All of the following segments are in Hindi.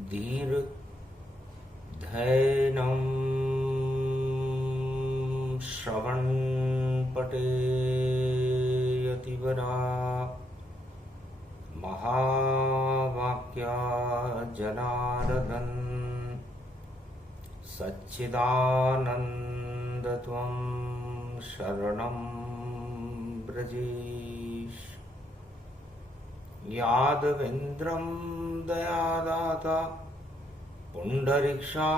धीर धैर्यं श्रवण पठेयतिवरा महावाक्या जनार्दन सच्चिदानंद त्वं शरणं ब्रजेश। यादवेन्द्रं दयादाता पुंडरीक्षा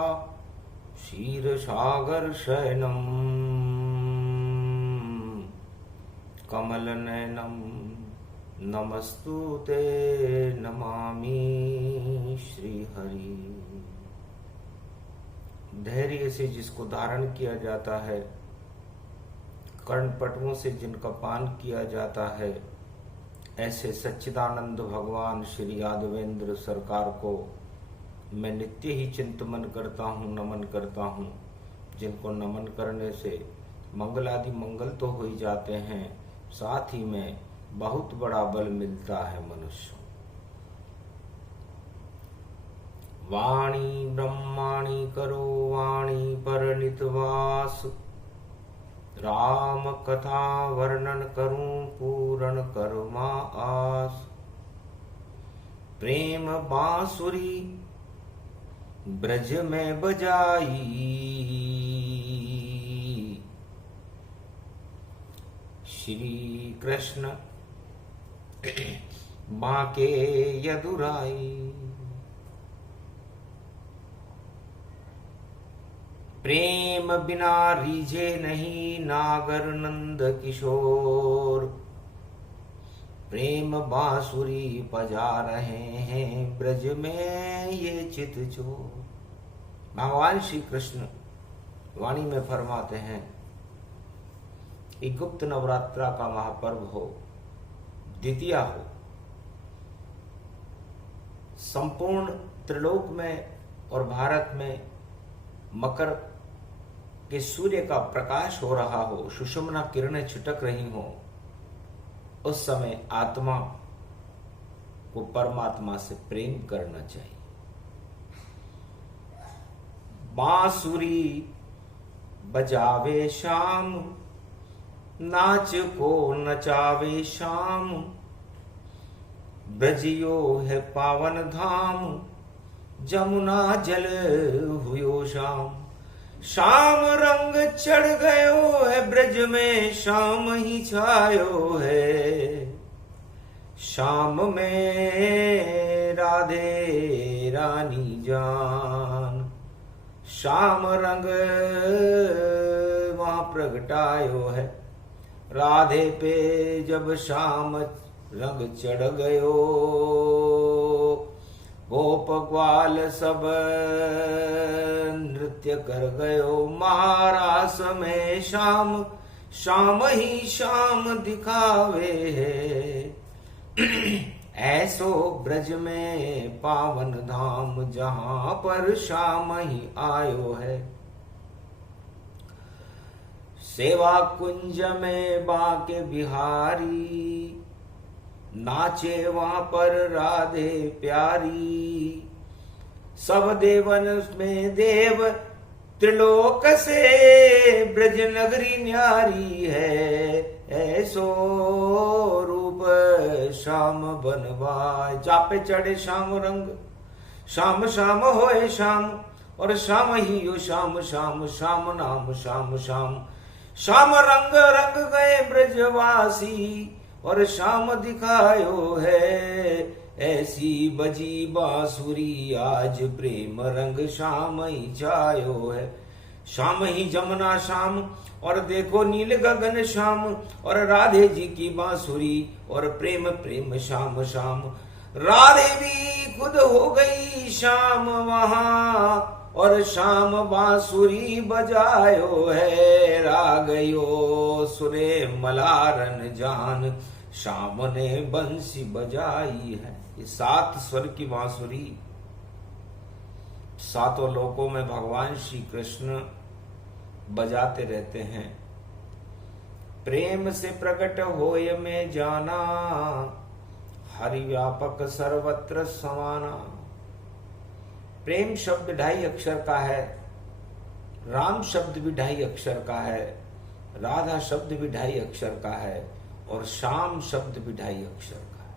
क्षीरसागरशयनं कमलनयनं नमस्तुते नमामि श्रीहरि। धैर्य से जिसको धारण किया जाता है, कर्णपटुओं से जिनका पान किया जाता है, ऐसे सच्चिदानंद भगवान श्री यादवेंद्र सरकार को मैं नित्य ही चिंतन करता हूँ, नमन करता हूँ। जिनको नमन करने से मंगल आदि मंगल तो हो ही जाते हैं, साथ ही में बहुत बड़ा बल मिलता है मनुष्य। वाणी ब्रह्माणी करो वाणी पर नितवास, राम कथा वर्णन करूं पूर्ण करमा आस। प्रेम बांसुरी ब्रज में बजाई, श्री कृष्ण बांके यदुराई। प्रेम बिना रीझे नहीं नागर नंद किशोर, प्रेम बांसुरी बजा रहे हैं ब्रज में ये चित चोर। भगवान श्री कृष्ण वाणी में फरमाते हैं कि गुप्त नवरात्रा का महापर्व हो, द्वितीया हो, संपूर्ण त्रिलोक में और भारत में मकर के सूर्य का प्रकाश हो रहा हो, सुषुम्ना किरणें छिटक रही हो, उस समय आत्मा को परमात्मा से प्रेम करना चाहिए। बांसुरी बजावे शाम, नाच को नचावे शाम। ब्रजियो है पावन धाम, जमुना जल हुयो शाम। शाम रंग चढ़ गयो है ब्रज में, शाम ही छायो है। शाम में राधे रानी जान, शाम रंग वहां प्रगटायो है। राधे पे जब शाम रंग चढ़ गयो, गोप ग्वाल सब नृत्य कर गयो। महारास में शाम शाम ही शाम दिखावे है। ऐसो ब्रज में पावन धाम, जहां पर शाम ही आयो है। सेवा कुंज में बाके बिहारी, नाचे वहां पर राधे प्यारी। सब देवन में देव, त्रिलोक से ब्रज नगरी न्यारी है। ऐसो रूप श्याम बनवाय, जापे चढ़े श्याम रंग, श्याम श्याम होए श्याम। और श्याम ही यो श्याम श्याम, श्याम नाम श्याम श्याम। श्याम रंग रंग गए ब्रजवासी, और शाम दिखायो है। ऐसी बजी बांसुरी आज प्रेम रंग शाम ही छायो है। शाम ही जमुना शाम, और देखो नील गगन शाम। और राधे जी की बांसुरी, और प्रेम प्रेम शाम शाम। राधे भी खुद हो गई शाम वहां, और शाम बांसुरी बजायो है। रागयो सुरे मलारन जान, शाम ने बंसी बजाई है। ये 7 स्वर की बांसुरी, सातों लोकों में भगवान श्री कृष्ण बजाते रहते हैं। प्रेम से प्रकट होय में जाना, हरि व्यापक सर्वत्र समाना। प्रेम शब्द 2.5 अक्षर का है, राम शब्द भी 2.5 अक्षर का है, राधा शब्द भी 2.5 अक्षर का है और श्याम शब्द भी 2.5 अक्षर का है।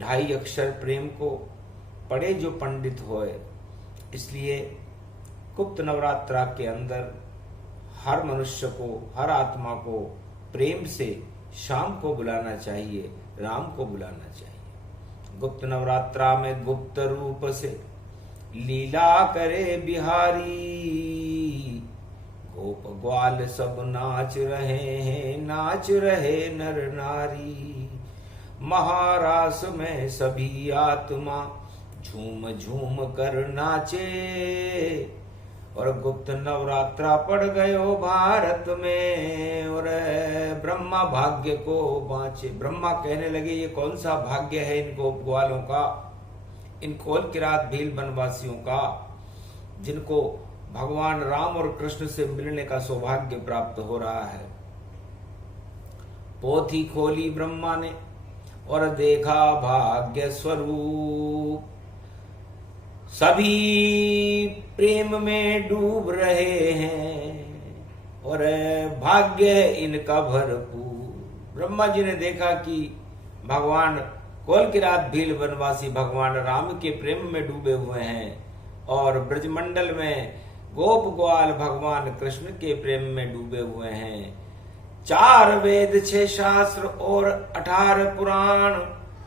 2.5 अक्षर प्रेम को पढ़े जो पंडित होए। इसलिए गुप्त नवरात्रा के अंदर हर मनुष्य को, हर आत्मा को प्रेम से श्याम को बुलाना चाहिए, राम को बुलाना चाहिए। गुप्त नवरात्रा में गुप्त रूप से लीला करे बिहारी, गोप ग्वाल सब नाच रहे हैं, नाच रहे नर नारी। महारास में सभी आत्मा झूम झूम कर नाचे, और गुप्त नवरात्रा पड़ गयो भारत में, और ब्रह्मा भाग्य को बाँचे। ब्रह्मा कहने लगे ये कौन सा भाग्य है इन गोप ग्वालों का, इन कोल किरात भील वनवासियों का, जिनको भगवान राम और कृष्ण से मिलने का सौभाग्य प्राप्त हो रहा है। पोथी खोली ब्रह्मा ने और देखा भाग्य स्वरूप, सभी प्रेम में डूब रहे हैं और भाग्य इनका भरपूर। ब्रह्मा जी ने देखा कि भगवान कोल किरात भील वनवासी भगवान राम के प्रेम में डूबे हुए हैं और ब्रजमंडल में गोप ग्वाल भगवान कृष्ण के प्रेम में डूबे हुए हैं। 4 वेद 6 शास्त्र और 18 पुराण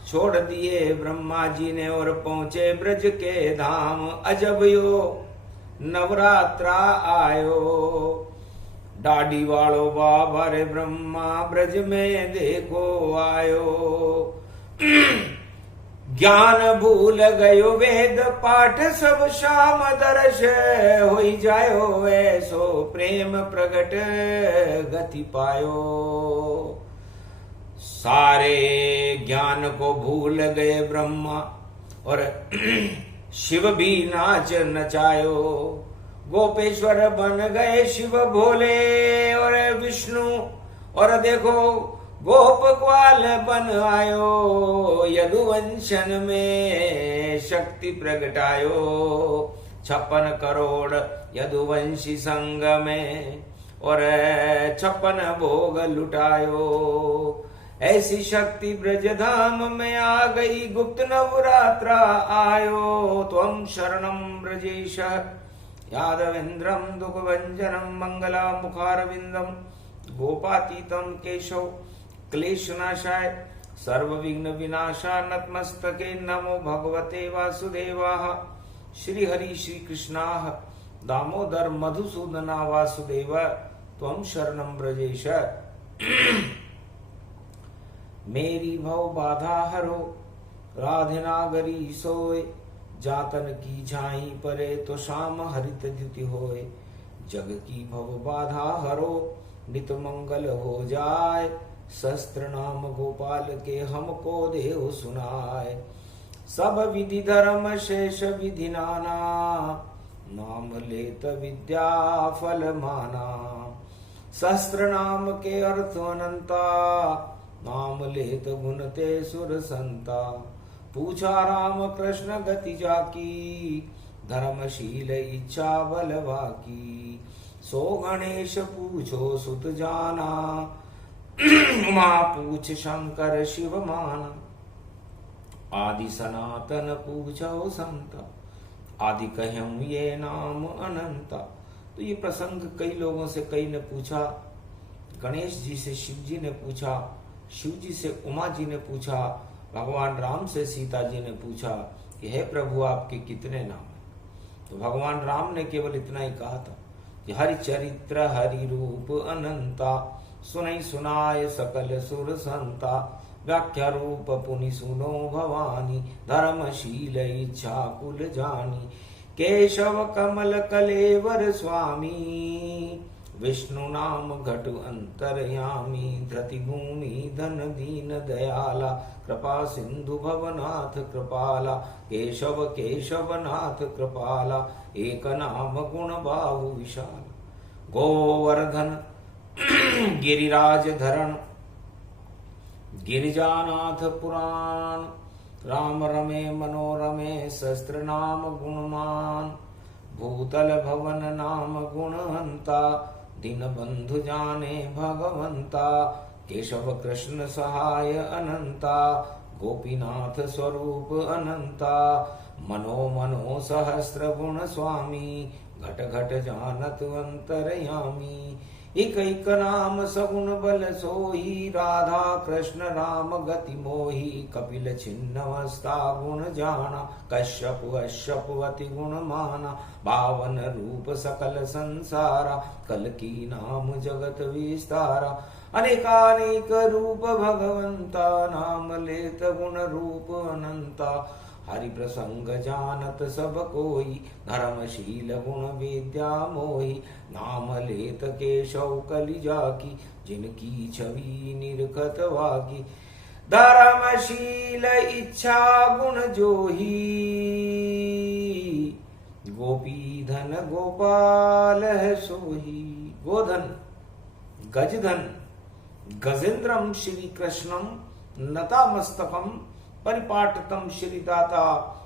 छोड़ दिए ब्रह्मा जी ने और पहुंचे ब्रज के धाम। अजब यो नवरात्रा आयो, डाडी वालो बाबा रे ब्रह्मा ब्रज में देखो आयो। ज्ञान भूल गयो वेद पाठ सब शाम दर्श, होई जायो ऐसो प्रेम प्रगट गति पायो। सारे ज्ञान को भूल गए ब्रह्मा और शिव भी नाच नचायो। गोपेश्वर बन गए शिव भोले और विष्णु, और देखो गोप ग्वाल बन आयो। यदुवंशन में शक्ति प्रगटायो, 56 करोड़ यदुवंशी संग में और 56 भोग लुटायो। ऐसी शक्ति ब्रजधाम में आ गई, गुप्त नवरात्रा आयो। त्वं शरणं ब्रजेश यादवेन्द्रं दुःखभंजनं मंगला मुखारविंदम, गोपातीतं केशव क्लेशनाशाय सर्व विघ्न विनाशा। नतमस्तके नमो भगवते वासुदेवाः। श्री हरि श्री कृष्णाः दामोदर मधुसूदना वासुदेव त्वं शरणं ब्रजेश। मेरी भव बाधा हरो राधे नागरी सोए, जातन की झाई परे तो श्याम हरित द्युति होए। जग की भव बाधा हरो नित मंगल हो जाए, शस्त्र नाम गोपाल के हमको देव सुनाए। सब विधि धर्म शेष विधि नाना, नाम लेत विद्या फल माना। शस्त्र नाम के अर्थ अनंता, नाम लेत गुण ते सुर संता। पूछा राम कृष्ण गति जाकी, धर्मशील इच्छा बलवा की। सो गणेश पूछो सुत जाना, उमा पूछ शंकर शिव माना। आदि सनातन पूछो संता, आदि कहूं ये नाम अनंता। तो ये प्रसंग कई लोगों से कई ने पूछा, गणेश जी से शिव जी ने पूछा, शिव जी से उमा जी ने पूछा, भगवान राम से सीता जी ने पूछा कि हे प्रभु आपके कितने नाम हैं। तो भगवान राम ने केवल इतना ही कहा था कि हरि चरित्र हरि रूप अनंता, सुनई सुनाय सकल सुर संता। व्याख्या रूप पुनि सुनो भवानी, धर्मशील इच्छा कुल जानी। केशव कमल कलेवर स्वामी, विष्णु नाम घट अंतरयामी। धृति भूमि धन दीन दयाला, कृपा सिंधु भवनाथ कृपाला। केशव केशवनाथ कृपाला, एक नाम गुण बाहु विशाल। गोवर्धन गिरिराज धरण, गिरिजानाथ पुराण। राम रमे मनोरमे शस्त्र नाम गुणमान, भूतल भवन नाम गुणहंता, दीन बंधु जाने भगवंता, केशव कृष्ण सहाय अनंता, गोपीनाथ स्वरूप अनंता, मनो मनो सहस्र गुण स्वामी, घट घट जानत अंतरयामी, एक एक नाम सगुण बल सोही, राधा कृष्ण राम गति मोही, कपिल छिन्नमस्ता गुण जाना, कश्यप अश्यप अति गुण माना, बावन रूप सकल संसारा, कल की नाम जगत विस्तारा, अनेकानेक रूप भगवंता, नाम लेत गुण रूप अनंता, हरि प्रसंग जानत सब कोई, धर्मशील गुण विद्या मोही, नाम लेत केशव कलि जाकी, जिनकी छवि निरखत वाकी, धर्मशील इच्छा गुण जोही, गोपी धन गोपाल है सोही। गोधन गजधन गजेंद्रम श्री कृष्णम नतामस्तकम परिपाटतम श्री दाता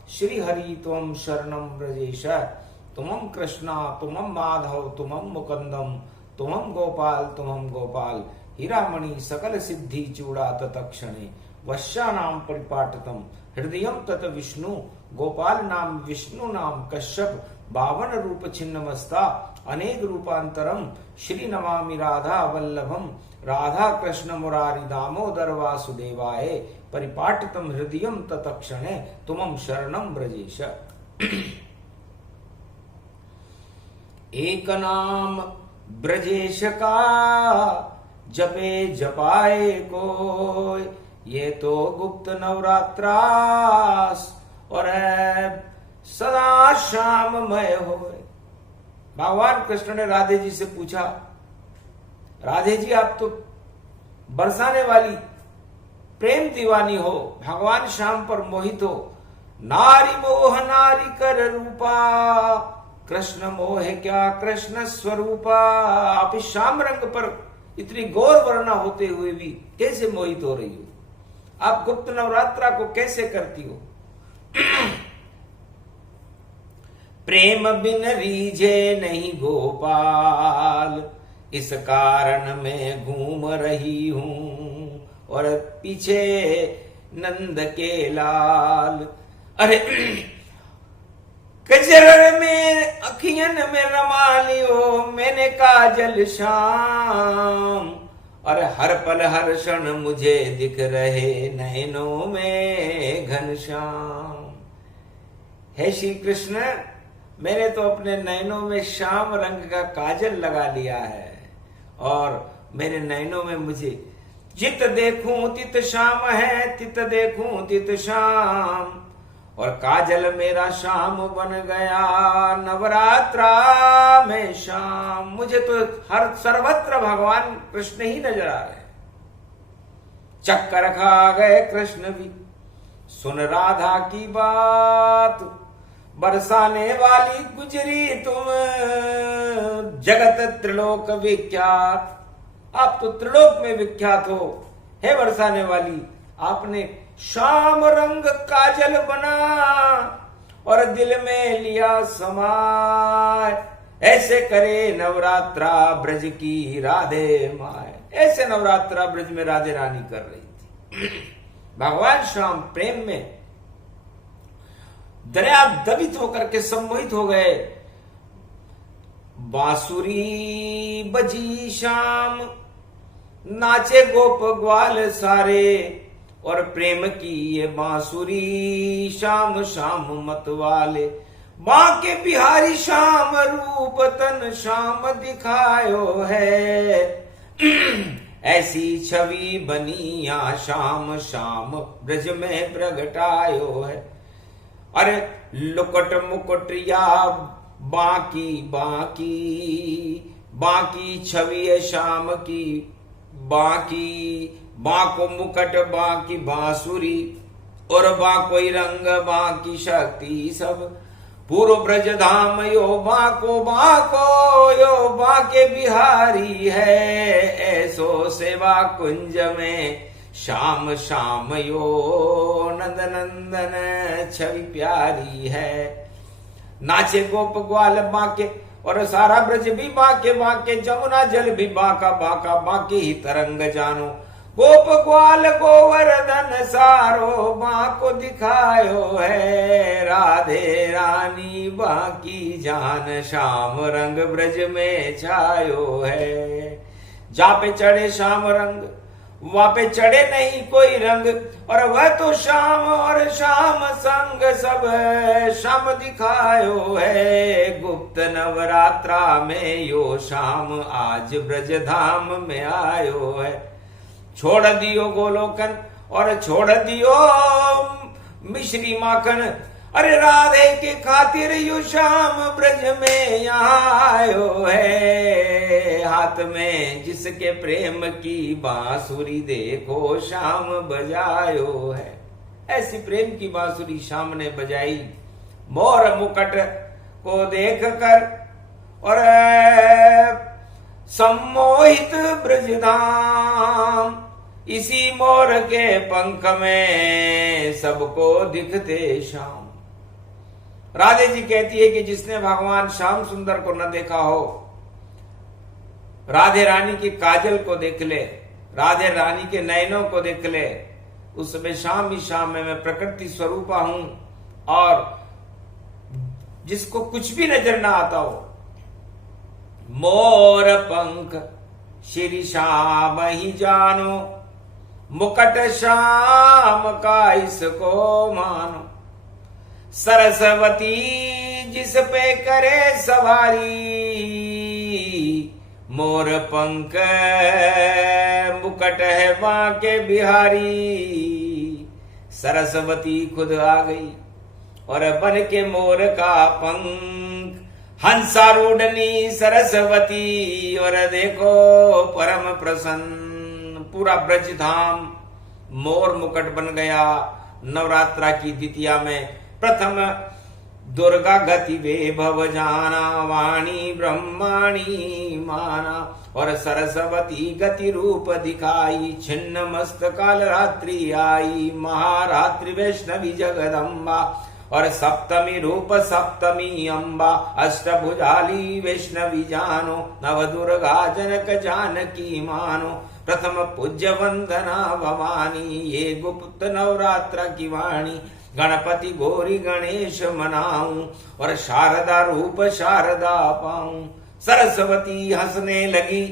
श्री हरि त्वं शरणं व्रजेश, तुमं कृष्णा तुमं माधव तुमं मुकुंदम, तुमं गोपाल हीरामणि सकल सिद्धि चूड़ात तक्षणे, वश्यानां परिपाटतम हृदयं तत विष्णु, गोपाल नाम विष्णु नाम कश्यप, 52 रूप छिन्नमस्ता अनेक रूपांतरम, श्री नमामि राधा वल्लभम, राधा कृष्ण मुरारी दामोदर वासुदेवाय, परिपाटितम हृदयम तत्क्षणे तुमं शरणं ब्रजेश। एक नाम ब्रजेश का जपे जपाए कोय, ये तो गुप्त नवरात्रास और है सदा श्याममय होय। भगवान कृष्ण ने राधे जी से पूछा, राधे जी आप तो बरसाने वाली प्रेम दीवानी हो, भगवान श्याम पर मोहित हो, नारी मोह नारी कर रूपा, कृष्ण मोह क्या कृष्ण स्वरूपा, आप इस श्याम रंग पर इतनी गौर वर्णा होते हुए भी कैसे मोहित हो रही हो, आप गुप्त नवरात्रा को कैसे करती हो। प्रेम बिन रीझे नहीं गोपाल, इस कारण मैं घूम रही हूं और पीछे नंद के लाल। अरे कजर में अखियन में रमा लियो मैंने काजल शाम, और हर पल हर क्षण मुझे दिख रहे नैनों में घनश्याम। हे श्री कृष्ण, मैंने तो अपने नैनों में श्याम रंग का काजल लगा लिया है, और मेरे नैनों में मुझे जित देखूं तित श्याम है, तित देखूं तित श्याम, और काजल मेरा श्याम बन गया नवरात्रा में श्याम। मुझे तो हर सर्वत्र भगवान कृष्ण ही नजर आ रहे। चक्कर खा गए कृष्ण भी, सुन राधा की बात, बरसाने वाली गुजरी तुम जगत त्रिलोक विख्यात। आप तो त्रिलोक में विख्यात हो, हे बरसाने वाली, आपने श्याम रंग काजल बना और दिल में लिया समाय। ऐसे करे नवरात्रा ब्रज की राधे माय। ऐसे नवरात्रा ब्रज में राधे रानी कर रही थी। भगवान श्याम प्रेम में दरिया दबित होकर के सम्मोहित हो गए। बांसुरी बजी शाम, नाचे गोप ग्वाल सारे, और प्रेम की ये बांसुरी शाम शाम मत वाले। बांके बिहारी शाम रूप तन शाम दिखायो है, ऐसी छवि बनिया शाम शाम ब्रज में प्रगटायो है। अरे लुकट मुकुटिया बाकी बाकी, बाकी छवि है शाम की बाकी, बाको मुकट बाकी बांसुरी, और बाकोई रंग बाकी शक्ति सब। पूर्व ब्रज धाम यो बाको बाको, यो बाके बिहारी है, ऐसो सेवा कुंज में श्याम श्याम यो नंद नंदन छवि प्यारी है। नाचे गोप ग्वाल बाके और सारा ब्रज भी बाके बाके, जमुना जल भी बाका बाका बाके ही तरंग जानो। गोप ग्वाल गोवर्धन सारो बाको दिखायो है, राधे रानी बाकी जान श्याम रंग ब्रज में छायो है। जा पे चढ़े श्याम रंग वहां पे चढ़े नहीं कोई रंग, और वह तो श्याम और श्याम संग सब श्याम दिखायो है। गुप्त नवरात्रा में यो श्याम आज ब्रज धाम में आयो है। छोड़ दियो गोलोकन और छोड़ दियो मिश्री माखन, अरे राधे के खातिर यू श्याम ब्रज में आयो है। हाथ में जिसके प्रेम की बांसुरी देखो श्याम बजायो है। ऐसी प्रेम की बांसुरी श्याम ने बजाई। मोर मुकुट को देख कर और सम्मोहित ब्रजधाम, इसी मोर के पंख में सबको दिखते श्याम। राधे जी कहती है कि जिसने भगवान श्याम सुंदर को न देखा हो, राधे रानी की काजल को देख ले, राधे रानी के नयनों को देख ले, उसमें शाम ही शाम में मैं प्रकृति स्वरूपा हूं। और जिसको कुछ भी नजर ना आता हो, मोर पंख श्री श्याम ही जानो, मुकुट श्याम का इसको मानो। सरस्वती जिस पे करे सवारी, मोर पंख मुकुट है बांके बिहारी। सरस्वती खुद आ गई और बन के मोर का पंख, हंसारूढ़नी सरस्वती और देखो परम प्रसन्न। पूरा ब्रज धाम मोर मुकुट बन गया। नवरात्रा की द्वितीया में प्रथम दुर्गा गति वैभव जाना, वाणी ब्रह्माणी माना, और सरस्वती गति रूप दिखाई। छिन्न मस्त काल रात्रि आई, महारात्रि वैष्णवी जगदम्बा, और सप्तमी रूप सप्तमी अम्बा। अष्टभुजाली वैष्णवी जानो, नव दुर्गा जनक जानकी मानो। प्रथम पूज्य वंदना भवानी, ये गुप्त नवरात्र की वाणी। गणपति गौरी गणेश मनाऊं, और शारदा रूप शारदा पाऊं। सरस्वती हंसने लगी,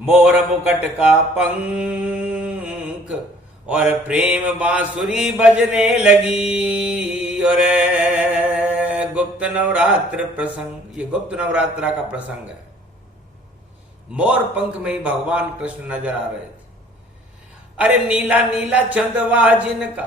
मोर मुकुट का पंख, और प्रेम बांसुरी बजने लगी। और गुप्त नवरात्र प्रसंग, ये गुप्त नवरात्रा का प्रसंग है। मोर पंख में ही भगवान कृष्ण नजर आ रहे थे। अरे नीला नीला चंदवा जिनका,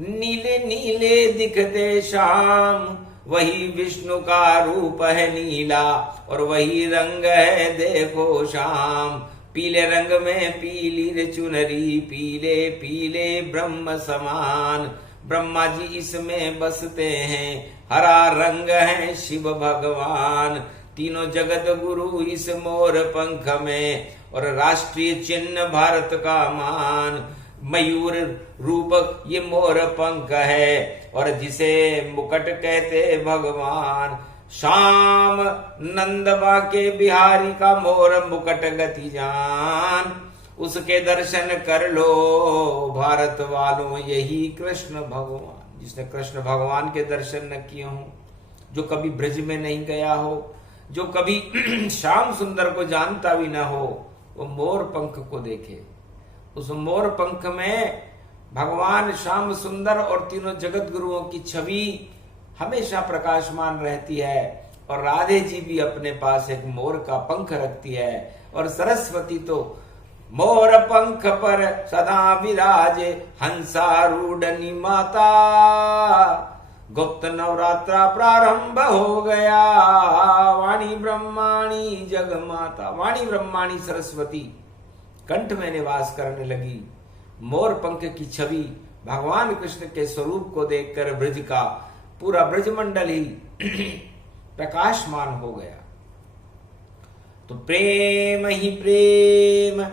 नीले नीले दिखते श्याम, वही विष्णु का रूप है नीला, और वही रंग है देखो श्याम। पीले रंग में पीली चुनरी, पीले पीले ब्रह्म समान। ब्रह्मा जी इसमें बसते हैं, हरा रंग है शिव भगवान। तीनों जगत गुरु इस मोर पंख में, और राष्ट्रीय चिन्ह भारत का मान। मयूर रूप ये मोर पंख है, और जिसे मुकुट कहते भगवान। श्याम नंद बाके बिहारी का मोर मुकुट गति जान, उसके दर्शन कर लो भारत वालों, यही कृष्ण भगवान। जिसने कृष्ण भगवान के दर्शन न किए हों, जो कभी ब्रज में नहीं गया हो, जो कभी श्याम सुंदर को जानता भी ना हो, वो मोर पंख को देखे। उस मोर पंख में भगवान श्याम सुंदर और तीनों जगत गुरुओं की छवि हमेशा प्रकाशमान रहती है। और राधे जी भी अपने पास एक मोर का पंख रखती है, और सरस्वती तो मोर पंख पर सदा विराजे, हंसारूढ़नी माता। गुप्त नवरात्रा प्रारंभ हो गया, वाणी ब्रह्माणी जगमाता। वाणी ब्रह्माणी सरस्वती कंठ में निवास करने लगी। मोर पंख की छवि भगवान कृष्ण के स्वरूप को देखकर ब्रज का पूरा ब्रजमंडल ही प्रकाशमान हो गया। तो प्रेम ही प्रेम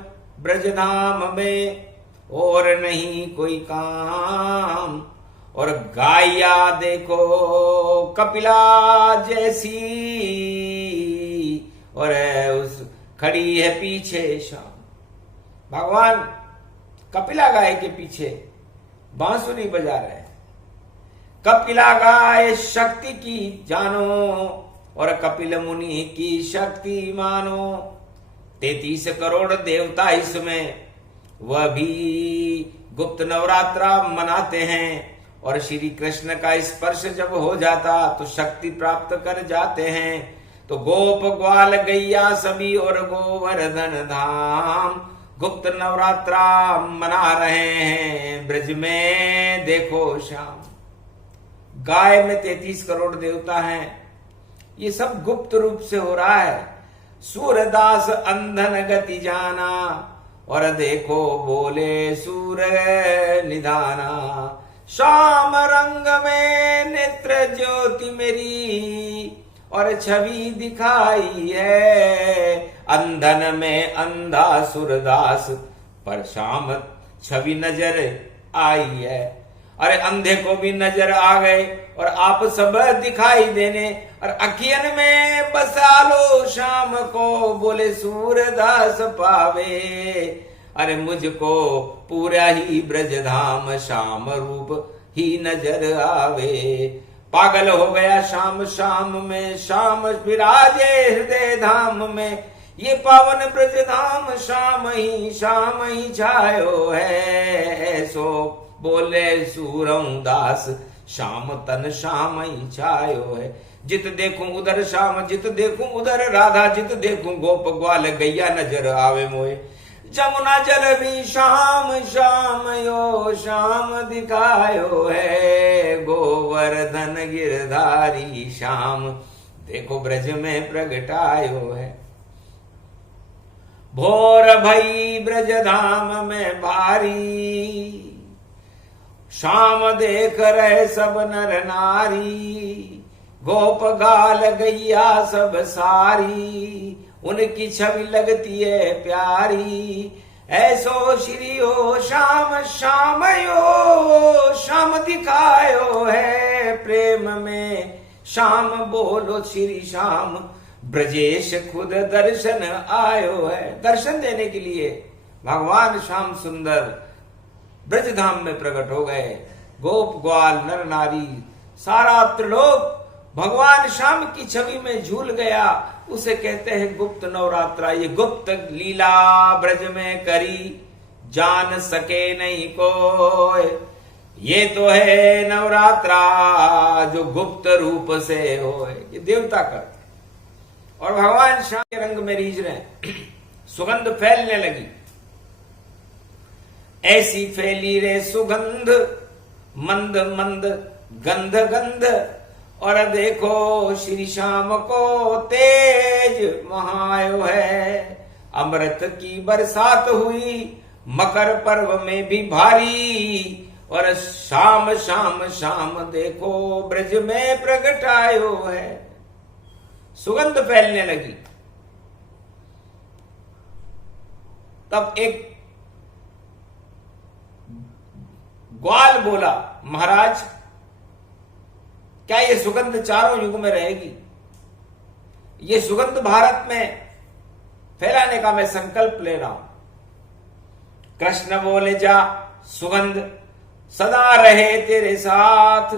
ब्रजधाम में और नहीं कोई काम। और गाया देखो कपिला जैसी, और उस खड़ी है पीछे शाम। भगवान कपिला गाय के पीछे बांसुरी बजा रहे हैं। कपिला गाय शक्ति की जानो, और कपिल मुनि की शक्ति मानो। 33 करोड़ देवता इसमें, वह भी गुप्त नवरात्रा मनाते हैं। और श्री कृष्ण का स्पर्श जब हो जाता तो शक्ति प्राप्त कर जाते हैं। तो गोप ग्वाल गैया सभी और गोवर्धन धाम गुप्त नवरात्रा मना रहे हैं। ब्रज में देखो शाम। गाय में 33 करोड़ देवता हैं। ये सब गुप्त रूप से हो रहा है। सूरदास अंधन गति जाना, और देखो बोले सूर निधाना। श्याम रंग में नेत्र ज्योति मेरी, और छवि दिखाई है। अंधन में अंधा सूरदास, पर श्याम छवि नजर आई है। अरे अंधे को भी नजर आ गए, और आप सब दिखाई देने। और अखियन में बसा लो शाम को, बोले सूरदास पावे। अरे मुझको पूरा ही ब्रजधाम श्याम रूप ही नजर आवे। पागल हो गया शाम शाम में, श्याम विराजे हृदय धाम में। ये पावन ब्रजधाम श्याम ही छायो है। सो बोले सूरम दास, श्याम तन श्याम ही छायो है। जित देखूं उधर श्याम, जित देखूं उधर राधा, जित देखूं गोप ग्वाल गैया नजर आवे मोए। जमुना जल भी श्याम श्याम यो श्याम दिखायो है। गोवर्धन गिरधारी श्याम देखो ब्रज में प्रगटायो है। भोर भई ब्रज धाम में भारी, श्याम देख रहे सब नर नारी। गोप गाल गैया सब सारी, उनकी छवि लगती है प्यारी। ऐसो श्री हो श्याम श्याम यो श्याम दिखायो है। प्रेम में श्याम बोलो श्री श्याम, ब्रजेश खुद दर्शन आयो है। दर्शन देने के लिए भगवान श्याम सुंदर ब्रजधाम में प्रकट हो गए। गोप ग्वाल नर नारी सारा त्रिलोक भगवान श्याम की छवि में झूल गया। उसे कहते हैं गुप्त नवरात्रा। ये गुप्त लीला ब्रज में करी, जान सके नहीं कोई। ये तो है नवरात्रा जो गुप्त रूप से होए। ये देवता करते और भगवान श्याम के रंग में रीझ रहे। सुगंध फैलने लगी, ऐसी फैली रे सुगंध मंद मंद गंध गंध। और देखो श्री श्याम को तेज महायो है। अमृत की बरसात हुई मकर पर्व में भी भारी। और शाम शाम शाम देखो ब्रज में प्रगटायो है। सुगंध फैलने लगी। तब एक ग्वाल बोला, महाराज क्या ये सुगंध चारों युग में रहेगी? ये सुगंध भारत में फैलाने का मैं संकल्प ले रहा हूं। कृष्ण बोले, जा सुगंध सदा रहे तेरे साथ।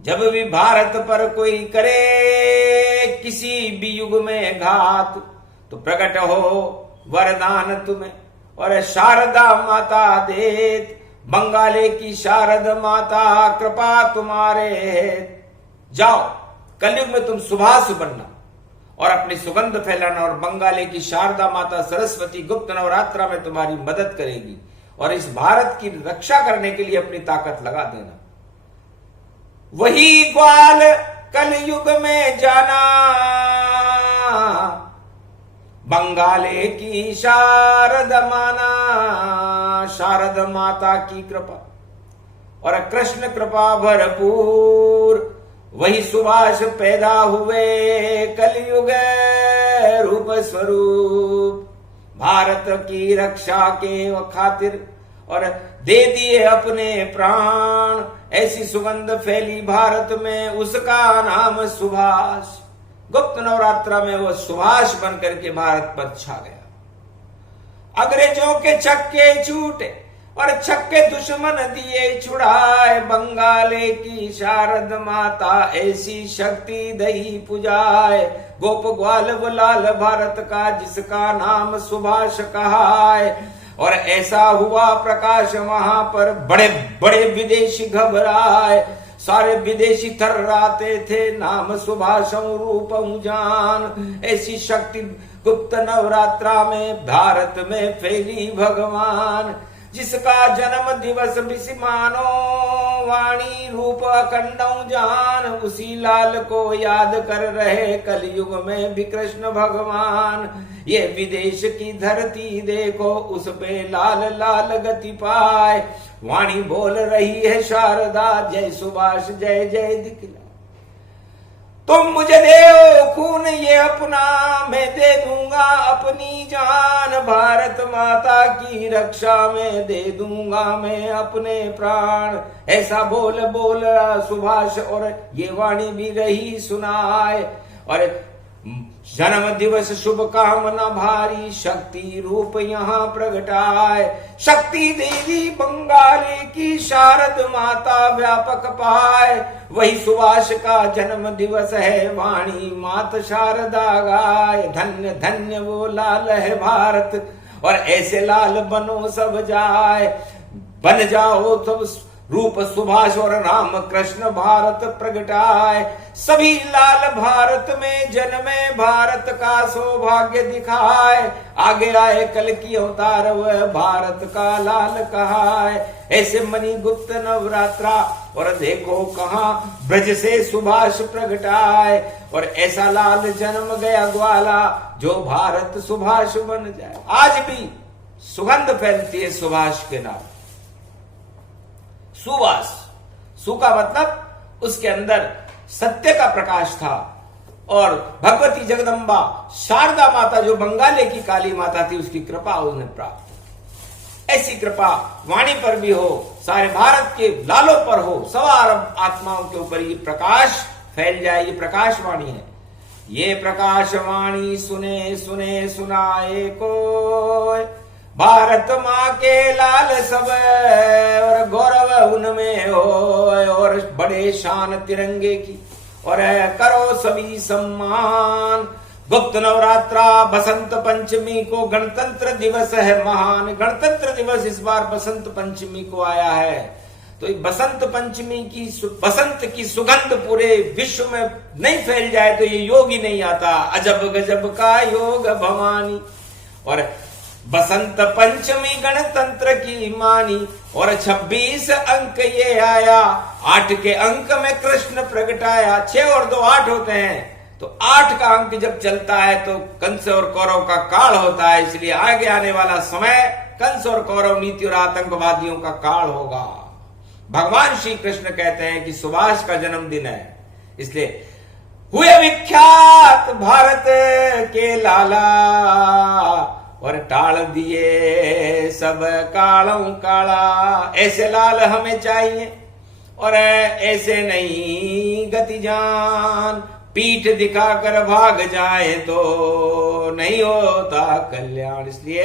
जब भी भारत पर कोई करे किसी भी युग में घात, तो प्रकट हो वरदान तुम्हें। और शारदा माता देत, बंगाले की शारद माता कृपा तुम्हारे। जाओ कलयुग में तुम सुभाष बनना और अपनी सुगंध फैलाना। और बंगाले की शारदा माता सरस्वती गुप्त नवरात्रा में तुम्हारी मदद करेगी। और इस भारत की रक्षा करने के लिए अपनी ताकत लगा देना। वही ग्वाल कलयुग में जाना, बंगाले की शारद माना। शारद माता की कृपा और कृष्ण कृपा भरपूर, वही सुभाष पैदा हुए कलयुग रूप स्वरूप। भारत की रक्षा के खातिर और दे दिए अपने प्राण। ऐसी सुगंध फैली भारत में, उसका नाम सुभाष। गुप्त नवरात्रा में वो सुभाष बनकर के भारत पर छा गया। अंग्रेजों के छक्के छूटे और छक्के दुश्मन दिए छुड़ाए। बंगाले की शारद माता ऐसी शक्ति दही पुजाए। गोप ग्वाल लाल भारत का जिसका नाम सुभाष कहाए। और ऐसा हुआ प्रकाश वहां पर, बड़े बड़े विदेशी घबराए। सारे विदेशी थर्राते थे, नाम सुभाष रूप जान। ऐसी शक्ति गुप्त नवरात्रा में भारत में फैली भगवान। जिसका जन्म दिवस बिस्मानो, वाणी रूप अखंड जान। उसी लाल को याद कर रहे कलयुग में भी कृष्ण भगवान। ये विदेश की धरती देखो, उस पे लाल लाल गति पाए। वाणी बोल रही है शारदा, जय सुभाष जय जय दिखला। तुम मुझे दे खून ये अपना, मैं दे दूंगा अपनी जान। भारत माता की रक्षा में दे दूंगा मैं अपने प्राण। ऐसा बोल बोल सुभाष और ये वाणी भी रही सुनाए। और जन्म दिवस शुभ कामना भारी, शक्ति रूप यहाँ प्रगटाए। शक्ति देवी बंगाली की शारद माता व्यापक पाए। वही सुभाष का जन्म दिवस है, वाणी मात शारदा गाय। धन्य धन्य वो लाल है भारत, और ऐसे लाल बनो सब जाए। बन जाओ तो रूप सुभाष और राम कृष्ण भारत प्रगटाए। सभी लाल भारत में जन्मे, भारत का सौभाग्य दिखाए। आगे आए कल की अवतार, वह भारत का लाल कहाए। ऐसे मणि गुप्त नवरात्रा, और देखो कहाँ ब्रज से सुभाष प्रगटाए। और ऐसा लाल जन्म गया ग्वाला, जो भारत सुभाष बन जाए। आज भी सुगंध फैलती है सुभाष के नाम। सुवास, सु का मतलब उसके अंदर सत्य का प्रकाश था। और भगवती जगदम्बा शारदा माता जो बंगाले की काली माता थी, उसकी कृपा उन्हें प्राप्त। ऐसी कृपा वाणी पर भी हो, सारे भारत के लालों पर हो, सवा अरब आत्माओं के ऊपर ये प्रकाश फैल जाए। ये प्रकाश वाणी है। ये प्रकाश वाणी सुने सुने सुनाए कोई। भारत माँ के लाल सब, और गौरव उनमें हो। और बड़े शान तिरंगे की, और करो सभी सम्मान। गुप्त नवरात्रा बसंत पंचमी को गणतंत्र दिवस है महान। गणतंत्र दिवस इस बार बसंत पंचमी को आया है। तो बसंत पंचमी की, बसंत की सुगंध पूरे विश्व में नहीं फैल जाए तो ये योग ही नहीं आता। अजब गजब का योग भवानी। और बसंत पंचमी गणतंत्र की मानी, और 26 अंक ये आया। 8 के अंक में कृष्ण प्रगटाया। 6 और 2 8 होते हैं, तो 8 का अंक जब चलता है तो कंस और कौरव का काल होता है। इसलिए आगे आने वाला समय कंस और कौरव नीति और आतंकवादियों का काल होगा। भगवान श्री कृष्ण कहते हैं कि सुभाष का जन्मदिन है, इसलिए हुए विख्यात भारत के लाला। और टाल दिए सब कालों काला। ऐसे लाल हमें चाहिए, और ऐसे नहीं गति जान। पीठ दिखाकर भाग जाए तो नहीं होता कल्याण। इसलिए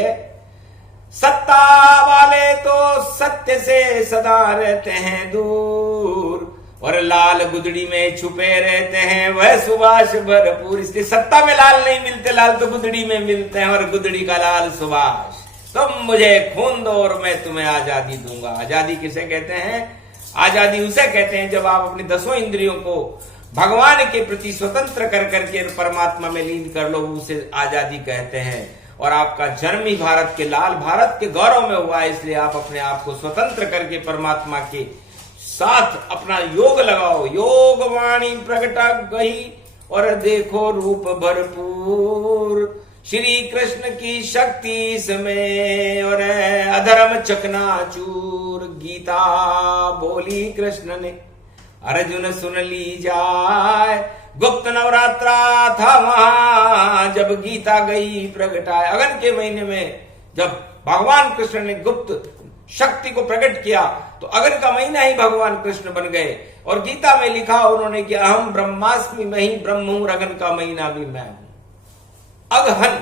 सत्ता वाले तो सत्य से सदा रहते हैं दूर, और लाल गुदड़ी में छुपे रहते हैं वह सुभाष भरपूर। इसलिए सत्ता में लाल नहीं मिलते, लाल तो गुदड़ी में मिलते हैं, और गुदड़ी का लाल सुभाष। तुम मुझे खून दो और मैं तुम्हें आजादी दूंगा। आजादी किसे कहते हैं? आजादी उसे कहते हैं जब आप अपनी 10 इंद्रियों को भगवान के प्रति स्वतंत्र कर करके परमात्मा में लीन कर लो, उसे आजादी कहते हैं। और आपका जन्म ही भारत के लाल, भारत के गौरव में हुआ है। इसलिए आप अपने आप को स्वतंत्र करके परमात्मा के साथ अपना योग लगाओ। योग वाणी प्रगटा गई, और देखो रूप भरपूर। श्री कृष्ण की शक्ति इसमें, और अधर्म चकनाचूर। गीता बोली कृष्ण ने, अर्जुन सुन ली जाय। गुप्त नवरात्रा था वहां जब गीता गई प्रगटाए। अगन के महीने में जब भगवान कृष्ण ने गुप्त शक्ति को प्रकट किया तो अगन का महीना ही भगवान कृष्ण बन गए। और गीता में लिखा उन्होंने कि अहम ब्रह्मास्मि, मैं ही ब्रह्म हूं, अगन का महीना भी मैं हूं। अगहन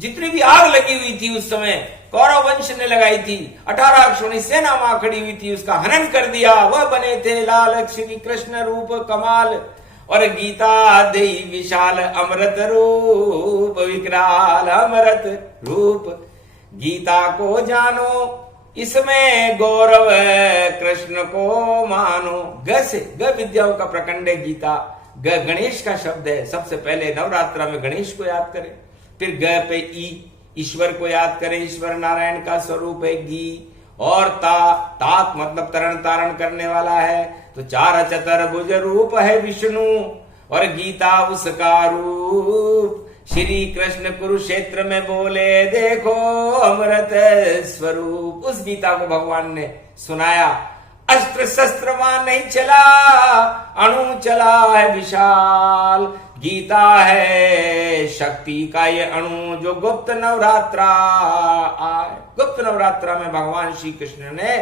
जितनी भी आग लगी हुई थी उस समय कौरव वंश ने लगाई थी, 18 अक्षोणी सेना वहां खड़ी हुई थी, उसका हनन कर दिया। वह बने थे लाल श्री कृष्ण रूप कमाल। और गीता देई विशाल अमृत रूप, विकराल अमृत रूप। गीता को जानो इसमें गौरव कृष्ण को मानो। ग से ग विद्याओं का प्रखंड है गीता। ग गणेश का शब्द है। सबसे पहले नवरात्रा में गणेश को याद करें। फिर ग पे ई ईश्वर को याद करें, ईश्वर नारायण का स्वरूप है गी। और तात मतलब तरण तारण करने वाला है। तो चार चतुर्भुज रूप है विष्णु और गीता उसका रूप। श्री कृष्ण कुरुक्षेत्र में बोले देखो अमृत स्वरूप। उस गीता को भगवान ने सुनाया। अस्त्र शस्त्र वहां नहीं चला, अणु चला है विशाल। गीता है शक्ति का ये अणु जो गुप्त नवरात्रा आए। गुप्त नवरात्रा में भगवान श्री कृष्ण ने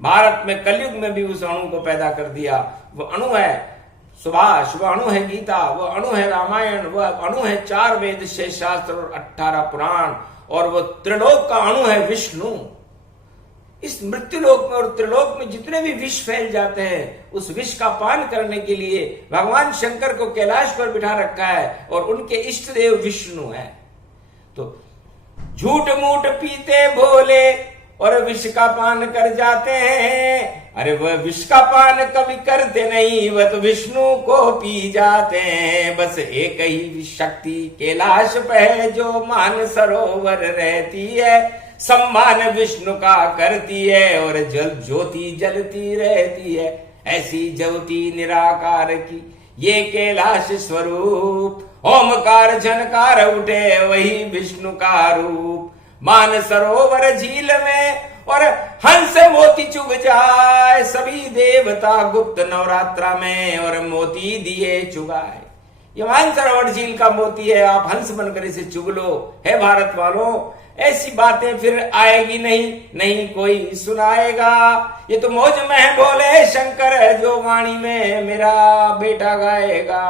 भारत में कलयुग में भी उस अणु को पैदा कर दिया। वो अणु है सुभाष, वह अणु है गीता, वह अणु है रामायण, वह अणु है 4 वेद 6 शास्त्र और 18 पुराण। और वह त्रिलोक का अणु है विष्णु। इस मृत्युलोक में और त्रिलोक में जितने भी विष फैल जाते हैं उस विष का पान करने के लिए भगवान शंकर को कैलाश पर बिठा रखा है और उनके इष्ट देव विष्णु है। तो झूठ मूठ पीते भोले और विष का पान कर जाते हैं। अरे वह विष का पान कभी करते नहीं, वह तो विष्णु को पी जाते हैं। बस एक ही शक्ति कैलाश पे है जो मान सरोवर रहती है। सम्मान विष्णु का करती है और जल ज्योति जलती रहती है। ऐसी ज्योति निराकार की ये कैलाश स्वरूप। ओमकार झनकार उठे वही विष्णु का रूप। मान सरोवर झील में और हंस मोती चुग जाए। सभी देवता गुप्त नवरात्रा में और मोती दिए चुगाए। ये मान सरोवर झील का मोती है, आप हंस बनकर इसे चुग लो। है भारत वालों, ऐसी बातें फिर आएगी नहीं कोई सुनाएगा। ये तो मौज में है बोले शंकर जो वाणी में मेरा बेटा गाएगा।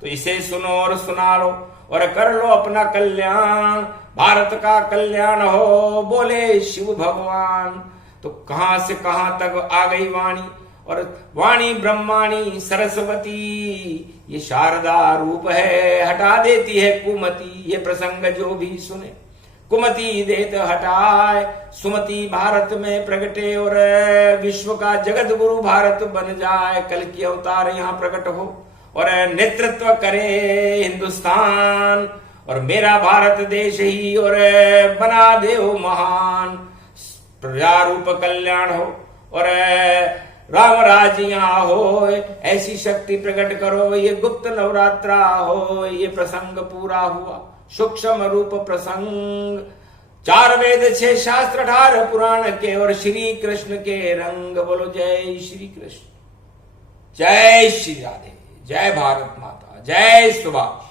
तो इसे सुनो और सुना लो और कर लो अपना कल्याण। भारत का कल्याण हो बोले शिव भगवान। तो कहां से कहां तक आ गई वाणी। और वाणी ब्रह्माणी सरस्वती ये शारदा रूप है, हटा देती है कुमति। ये प्रसंग जो भी सुने कुमति देत हटाए। सुमति भारत में प्रगटे और विश्व का जगत गुरु भारत बन जाए। कल की अवतार यहाँ प्रकट हो और नेतृत्व करे हिंदुस्तान। और मेरा भारत देश ही और बना दे हो महान। प्रजा रूप कल्याण हो और राम राज यहाँ हो। ऐसी शक्ति प्रकट करो। ये गुप्त नवरात्रा हो। ये प्रसंग पूरा हुआ सूक्ष्म रूप प्रसंग। 4 वेद 6 शास्त्र 18 पुराण के और श्री कृष्ण के रंग। बोलो जय श्री कृष्ण, जय श्री राधे, जय भारत माता, जय सुभाष।